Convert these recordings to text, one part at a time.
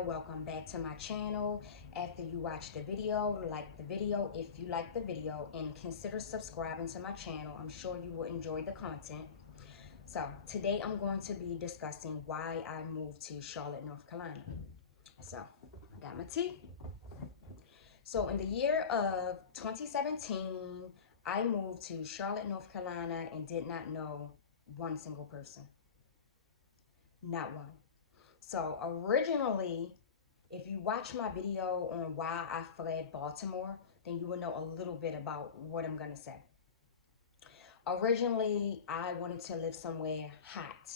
Janelle. Welcome back to my channel. After you watch the video, like the video if you like the video, and consider subscribing to my channel. I'm sure you will enjoy the content. So today I'm going to be discussing why I moved to Charlotte, North Carolina. So I got my tea. So in the year of 2017, I moved to Charlotte, North Carolina and did not know one single person. Not one. So originally, if you watch my video on why I fled Baltimore, then you will know a little bit about what I'm going to say. Originally, I wanted to live somewhere hot.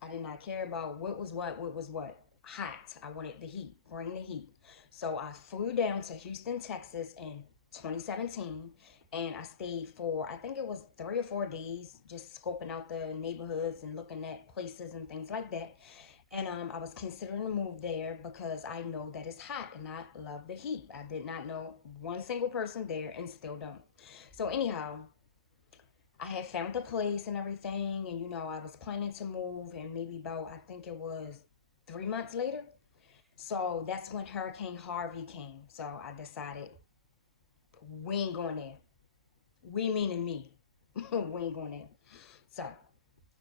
I did not care about what was what. Hot. I wanted the heat, bring the heat. So I flew down to Houston, Texas in 2017, and I stayed for, I think it was 3 or 4 days, just scoping out the neighborhoods and looking at places and things like that. And I was considering to move there because I know that it's hot and I love the heat. I did not know one single person there and still don't. So anyhow, I had found the place and everything, and I was planning to move, and maybe about, I think it was 3 months later. So that's when Hurricane Harvey came. So I decided, we ain't going there. We meaning me. We ain't going there. So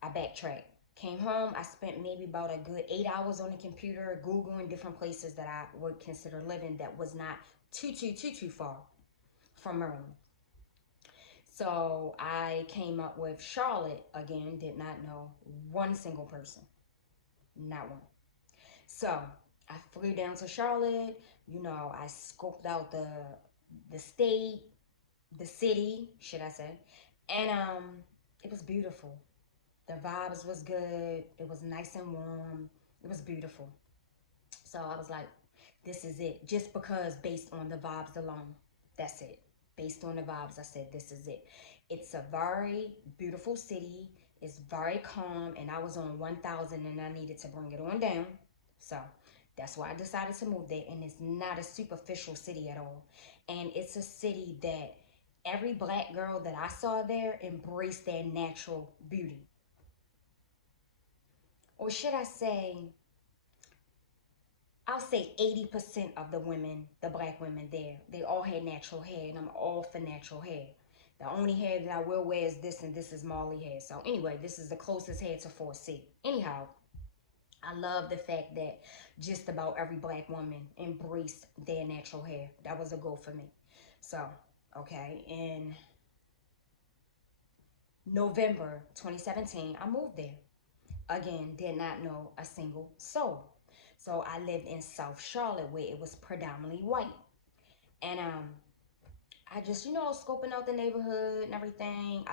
I backtracked. Came home, I spent maybe about a good 8 hours on the computer, Googling different places that I would consider living that was not too far from Maryland. So I came up with Charlotte. Again, did not know one single person. Not one. So I flew down to Charlotte. I scoped out the state, the city, should I say. And it was beautiful. The vibes was good. It was nice and warm. It was beautiful. So I was like, this is it. Just because based on the vibes alone. That's it. Based on the vibes, I said, this is it. It's a very beautiful city. It's very calm. And I was on 1,000 and I needed to bring it on down. So that's why I decided to move there. And it's not a superficial city at all. And it's a city that every black girl that I saw there embraced their natural beauty. Or should I say, I'll say 80% of the women, the black women there, they all had natural hair, and I'm all for natural hair. The only hair that I will wear is this, and this is Marley hair. So anyway, this is the closest hair to 4C. Anyhow, I love the fact that just about every black woman embraced their natural hair. That was a goal for me. So, okay, in November 2017, I moved there. Again, did not know a single soul. So I lived in South Charlotte where it was predominantly white. And I just, scoping out the neighborhood and everything.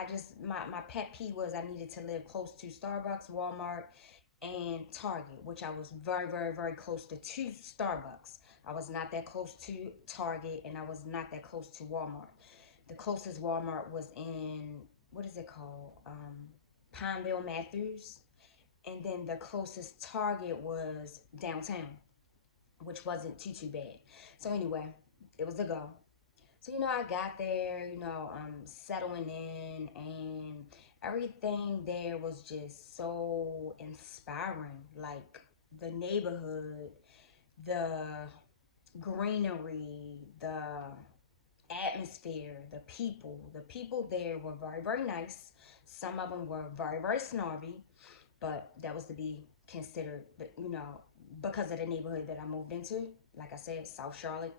My pet peeve was I needed to live close to Starbucks, Walmart, and Target, which I was very, very, very close to 2 Starbucks. I was not that close to Target, and I was not that close to Walmart. The closest Walmart was in, what is it called? Pineville Matthews. And then the closest Target was downtown, which wasn't too bad. So anyway, it was a go. So, I got there, settling in, and everything there was just so inspiring. Like the neighborhood, the greenery, the atmosphere, the people. The people there were very, very nice. Some of them were very, very snobby. But that was to be considered, because of the neighborhood that I moved into. Like I said, South Charlotte,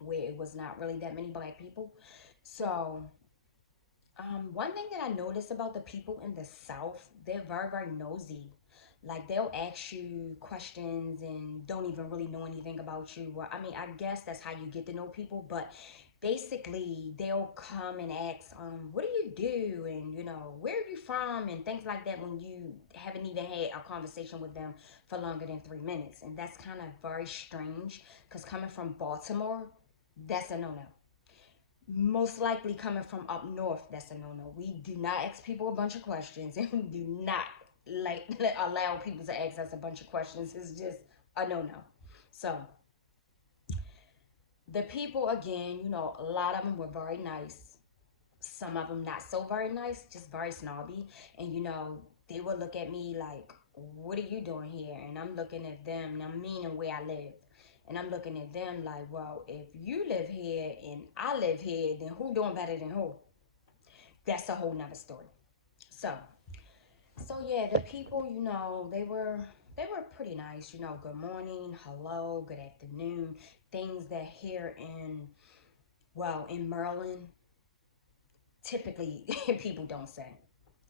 where it was not really that many black people. So, one thing that I noticed about the people in the South, they're very, very nosy. Like, they'll ask you questions and don't even really know anything about you. Well, I mean, I guess that's how you get to know people, but basically they'll come and ask, what do you do, and where are you from, and things like that, when you haven't even had a conversation with them for longer than 3 minutes. And that's kind of very strange, because coming from Baltimore, that's a no-no. Most likely coming from up north, that's a no-no. We do not ask people a bunch of questions, and we do not allow people to ask us a bunch of questions. It's just a no-no. So the people, again, a lot of them were very nice. Some of them not so very nice, just very snobby. And, they would look at me like, what are you doing here? And I'm looking at them, and I'm meaning where I live. And I'm looking at them like, well, if you live here and I live here, then who doing better than who? That's a whole nother story. So, so yeah, the people, they were pretty nice. Good morning, hello, good afternoon. Things that here in Maryland, typically people don't say.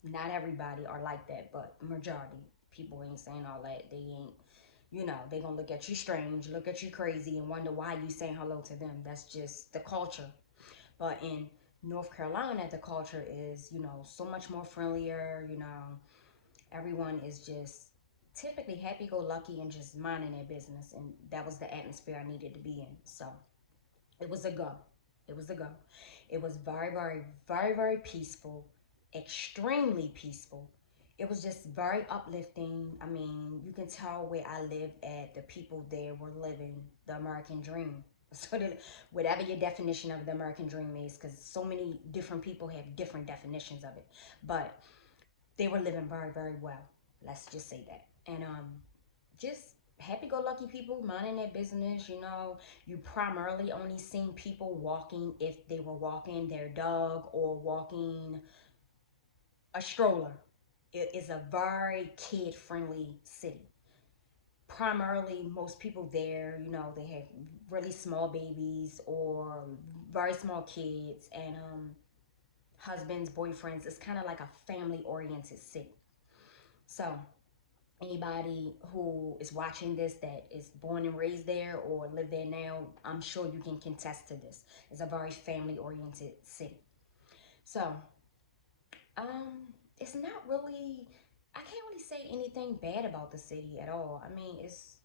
Not everybody are like that, but majority people ain't saying all that. They ain't, they gonna look at you strange, look at you crazy, and wonder why you saying hello to them. That's just the culture. But in North Carolina, the culture is, so much more friendlier. Everyone is just typically happy-go-lucky and just minding their business, and that was the atmosphere I needed to be in. So it was a go. It was a go. It was very, very, very, very peaceful, extremely peaceful. It was just very uplifting. I mean, you can tell where I live at, the people there were living the American dream. So that whatever your definition of the American dream is, because so many different people have different definitions of it, but they were living very, very well. Let's just say that. And just happy-go-lucky people minding their business. You primarily only seen people walking if they were walking their dog or walking a stroller. It is a very kid-friendly city. Primarily, most people there, they have really small babies or very small kids, and husbands, boyfriends. It's kind of like a family-oriented city. So anybody who is watching this that is born and raised there or live there now, I'm sure you can contest to this. It's a very family-oriented city. So, it's not really, I can't really say anything bad about the city at all. I mean, it's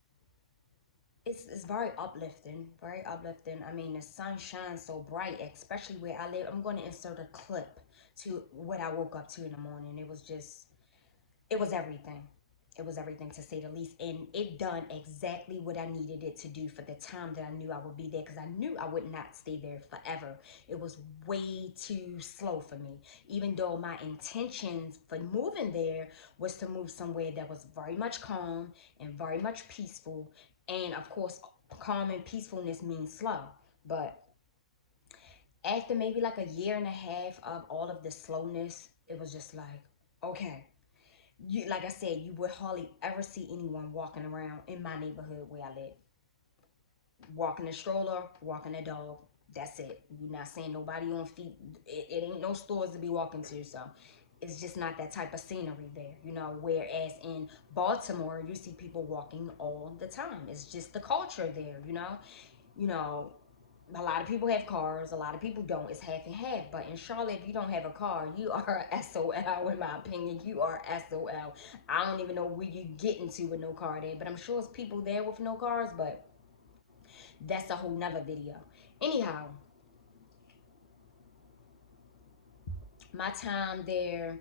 very uplifting, very uplifting. I mean, the sun shines so bright, especially where I live. I'm going to insert a clip to what I woke up to in the morning. It was everything. It was everything, to say the least, and it done exactly what I needed it to do for the time that I knew I would be there, because I knew I would not stay there forever. It was way too slow for me, even though my intentions for moving there was to move somewhere that was very much calm and very much peaceful. And of course, calm and peacefulness means slow. But after maybe like a year and a half of all of the slowness, it was just like, okay, like I said, you would hardly ever see anyone walking around in my neighborhood where I live. Walking a stroller, walking a dog. That's it. You're not seeing nobody on feet. It ain't no stores to be walking to, so it's just not that type of scenery there. Whereas in Baltimore, you see people walking all the time. It's just the culture there. You know, a lot of people have cars, a lot of people don't. It's half and half. But in Charlotte, if you don't have a car, you are SOL. In my opinion, you are SOL. I don't even know where you get into with no car there, but I'm sure it's people there with no cars. But that's a whole nother video. Anyhow, my time there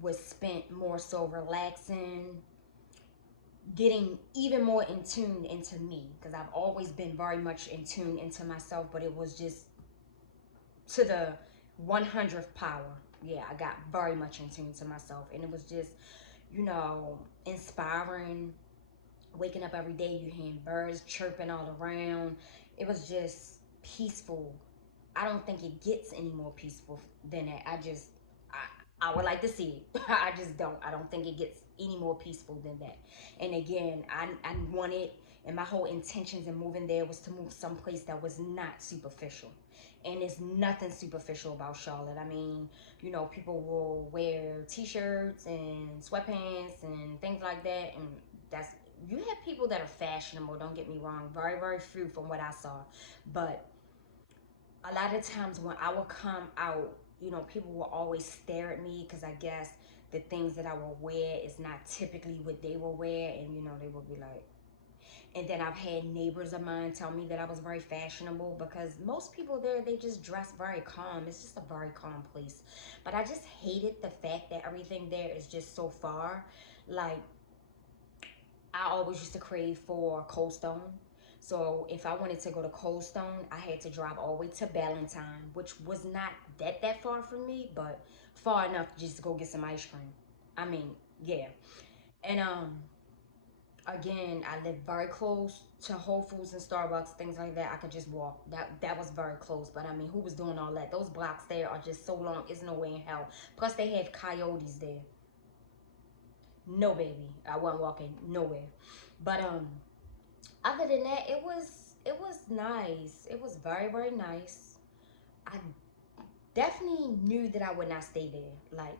was spent more so relaxing, getting even more in tune into me, because I've always been very much in tune into myself, but it was just to the 100th power. Yeah, I got very much in tune to myself, and it was just, inspiring. Waking up every day, you hearing birds chirping all around. It was just peaceful. I don't think it gets any more peaceful than that. I would like to see it. I don't think it gets any more peaceful than that. And again, I wanted, and my whole intentions in moving there was to move someplace that was not superficial. And there's nothing superficial about Charlotte. I mean, people will wear t-shirts and sweatpants and things like that. And that's, you have people that are fashionable, don't get me wrong. Very, very few from what I saw. But a lot of times when I would come out, people will always stare at me, because I guess the things that I will wear is not typically what they will wear, and they will be like. And then I've had neighbors of mine tell me that I was very fashionable, because most people there, they just dress very calm. It's just a very calm place. But I just hated the fact that everything there is just so far. Like, I always used to crave for Cold Stone. So if I wanted to go to Cold Stone, I had to drive all the way to Ballantyne, which was not that far from me, but far enough just to go get some ice cream. I mean, yeah. And again, I lived very close to Whole Foods and Starbucks, things like that. I could just walk. That was very close. But I mean, who was doing all that? Those blocks there are just so long. It's no way in hell. Plus, they have coyotes there. No, baby, I wasn't walking nowhere. But other than that, it was nice. It was very very nice. I definitely knew that I would not stay there like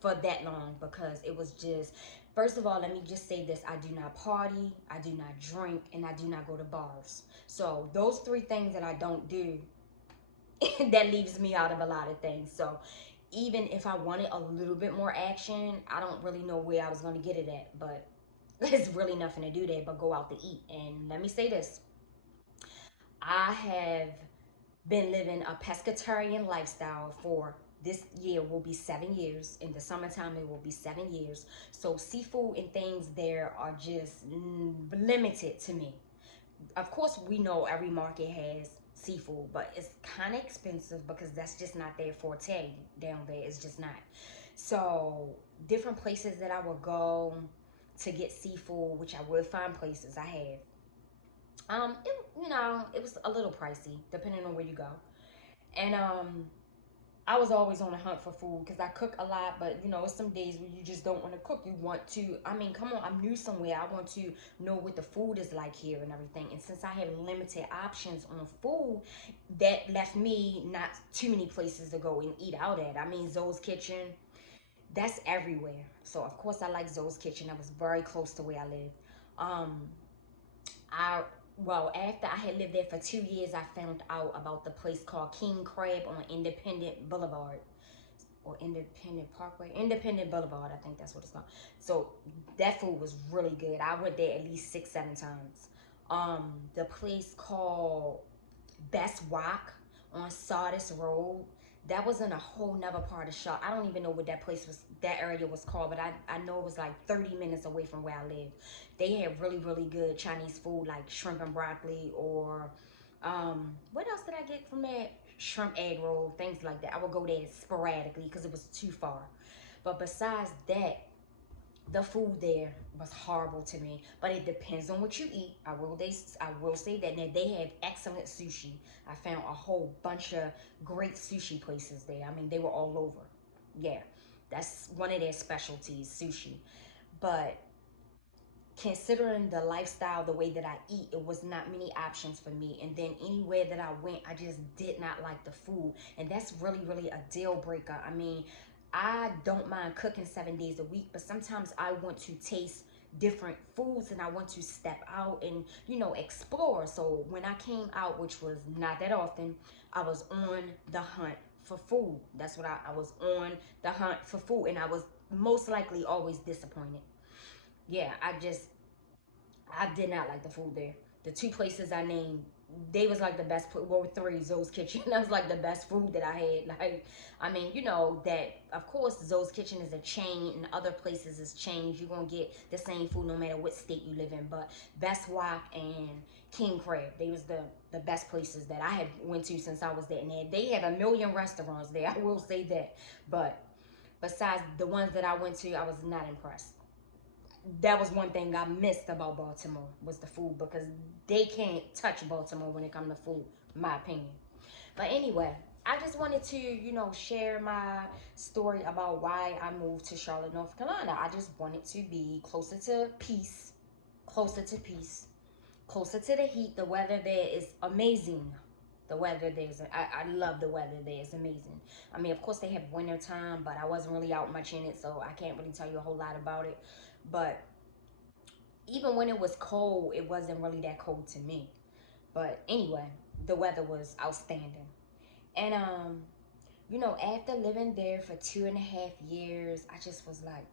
for that long because it was just, first of all, let me just say this: I do not party, I do not drink, and I do not go to bars. So those three things that I don't do, that leaves me out of a lot of things. So even if I wanted a little bit more action, I don't really know where I was going to get it at, but there's really nothing to do there but go out to eat. And let me say this: I have been living a pescatarian lifestyle for, this year will be 7 years. In the summertime, it will be 7 years. So seafood and things there are just limited to me. Of course, we know every market has seafood, but it's kind of expensive because that's just not their forte down there. It's just not. So different places that I would go to get seafood, which I would find places I have. It was a little pricey depending on where you go. And I was always on the hunt for food because I cook a lot, but it's some days where you just don't want to cook. You want to, I mean, come on, I'm new somewhere. I want to know what the food is like here and everything. And since I have limited options on food, that left me not too many places to go and eat out at. I mean, Zoe's Kitchen, that's everywhere. So, of course, I like Zoe's Kitchen. That was very close to where I live. Um, I well, after I had lived there for 2 years, I found out about the place called King Crab on Independent Boulevard or Independent Parkway, Independent Boulevard. I think that's what it's called. So that food was really good. I went there at least 6, 7 times. The place called Best Rock on Sardis Road. That was in a whole nother part of Charlotte. I don't even know what that place was, that area was called, but I know it was like 30 minutes away from where I live. They had really, really good Chinese food like shrimp and broccoli, or what else did I get from that? Shrimp egg roll, things like that. I would go there sporadically because it was too far. But besides that, the food there was horrible to me, but it depends on what you eat. I will say that now they have excellent sushi. I found a whole bunch of great sushi places there. I mean, they were all over. Yeah, that's one of their specialties, sushi. But considering the lifestyle, the way that I eat, it was not many options for me. And then anywhere that I went, I just did not like the food. And that's really, really a deal breaker. I mean, I don't mind cooking 7 days a week, but sometimes I want to taste different foods and I want to step out and, explore. So when I came out, which was not that often, I was on the hunt for food. That's what I was on the hunt for food. And I was most likely always disappointed. Yeah, I did not like the food there. The two places I named, they was like the best. Well, three, Zoe's Kitchen. That was like the best food that I had. Like, I mean, that of course Zoe's Kitchen is a chain, and other places is chains. You're gonna get the same food no matter what state you live in. But Best Wok and King Crab, they was the best places that I had went to since I was there. And they have a million restaurants there. I will say that. But besides the ones that I went to, I was not impressed. That was one thing I missed about Baltimore was the food, because they can't touch Baltimore when it comes to food, in my opinion. But anyway, I just wanted to, share my story about why I moved to Charlotte, North Carolina. I just wanted to be closer to peace, closer to the heat. The weather there is amazing. The weather there is, I love the weather there. It's amazing. I mean, of course, they have winter time, but I wasn't really out much in it, so I can't really tell you a whole lot about it. But even when it was cold, it wasn't really that cold to me. But anyway, the weather was outstanding. And after living there for 2.5 years, I just was like,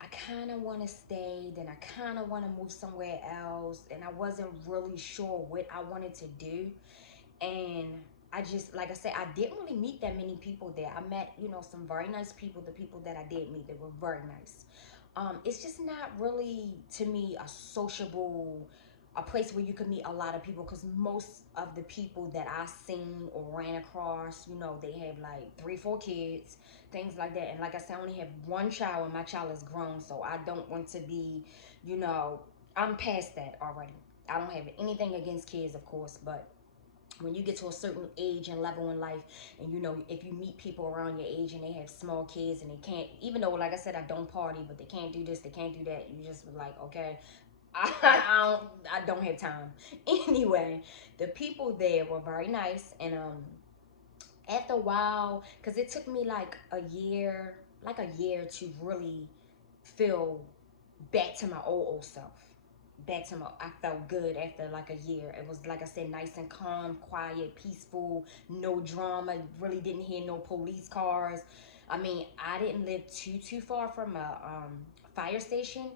I kind of want to stay. Then I kind of want to move somewhere else, and I wasn't really sure what I wanted to do. And I just, like I said, I didn't really meet that many people there. I met, some very nice people. The people that I did meet, they were very nice. It's just not really, to me, a sociable a place where you can meet a lot of people, because most of the people that I seen or ran across, you know, they have like 3, 4 kids, things like that. And like I said, I only have one child, and my child is grown, so I don't want to be, you know, I'm past that already. I don't have anything against kids, of course, but when you get to a certain age and level in life, and you know, if you meet people around your age and they have small kids and they can't, even though like I said I don't party, but they can't do this, they can't do that, you just like, okay, I don't have time. Anyway, the people there were very nice, and after a while, because it took me like a year to really feel back to my old self. Back to my, I felt good after like a year. It was, like I said, nice and calm, quiet, peaceful, no drama. Really didn't hear no police cars. I mean, I didn't live too far from a fire station.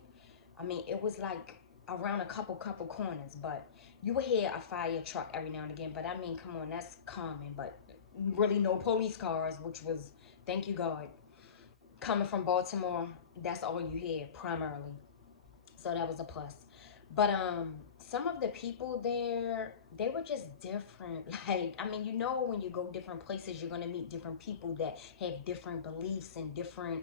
I mean, it was like around a couple corners, but you would hear a fire truck every now and again. But I mean, come on, that's common. But really, no police cars, which was, thank you God. Coming from Baltimore, that's all you hear primarily. So that was a plus. But some of the people there, they were just different. Like, I mean, you know, when you go different places, you're gonna meet different people that have different beliefs and different,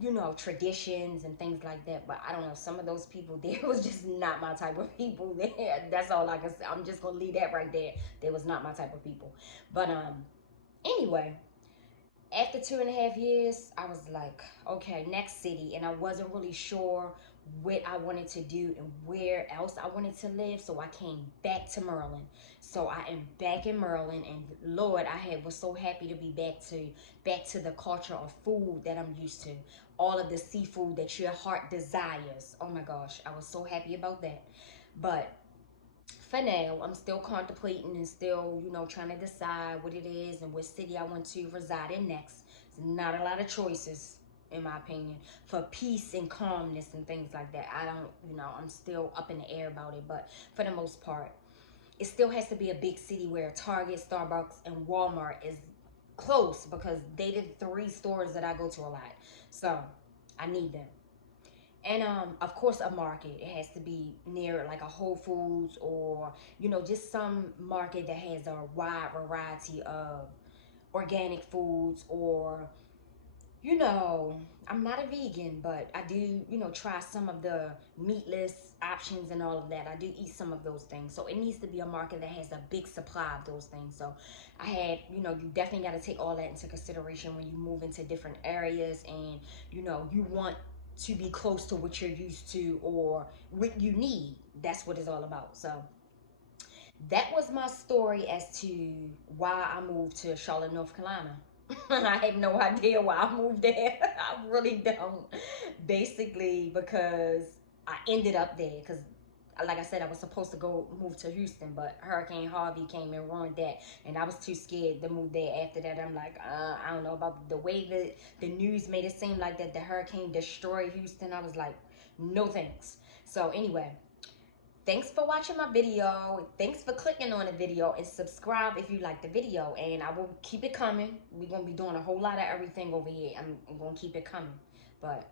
you know, traditions and things like that. But I don't know, some of those people there was just not my type of people there. That's all I can say. I'm just gonna leave that right there. They was not my type of people. But anyway, after 2.5 years, I was like, okay, next city. And I wasn't really sure what I wanted to do and where else I wanted to live. So I came back to Maryland. So I am back in Maryland, and Lord, was so happy to be back to the culture of food that I'm used to. All of the seafood that your heart desires. Oh my gosh, I was so happy about that. But for now, I'm still contemplating and still, you know, trying to decide what it is and what city I want to reside in next. It's not a lot of choices, in my opinion, for peace and calmness and things like that. I don't, you know, I'm still up in the air about it. But for the most part, it still has to be a big city where Target, Starbucks, and Walmart is close, because they did 3 stores that I go to a lot. So I need them. And of course, a market. It has to be near like a Whole Foods, or, you know, just some market that has a wide variety of organic foods. Or, you know, I'm not a vegan, but I do, you know, try some of the meatless options and all of that. I do eat some of those things. So it needs to be a market that has a big supply of those things. So I had, you know, you definitely got to take all that into consideration when you move into different areas, and, you know, you want to be close to what you're used to or what you need. That's what it's all about. So that was my story as to why I moved to Charlotte, North Carolina. I have no idea why I moved there. I really don't. Basically, because I ended up there. Because, like I said, I was supposed to go move to Houston, but Hurricane Harvey came and ruined that, and I was too scared to move there. After that, I'm like, I don't know, about the way that the news made it seem like that the hurricane destroyed Houston. I was like, no thanks. So anyway, thanks for watching my video. Thanks for clicking on the video, and subscribe if you like the video, and I will keep it coming. We're going to be doing a whole lot of everything over here. I'm going to keep it coming. But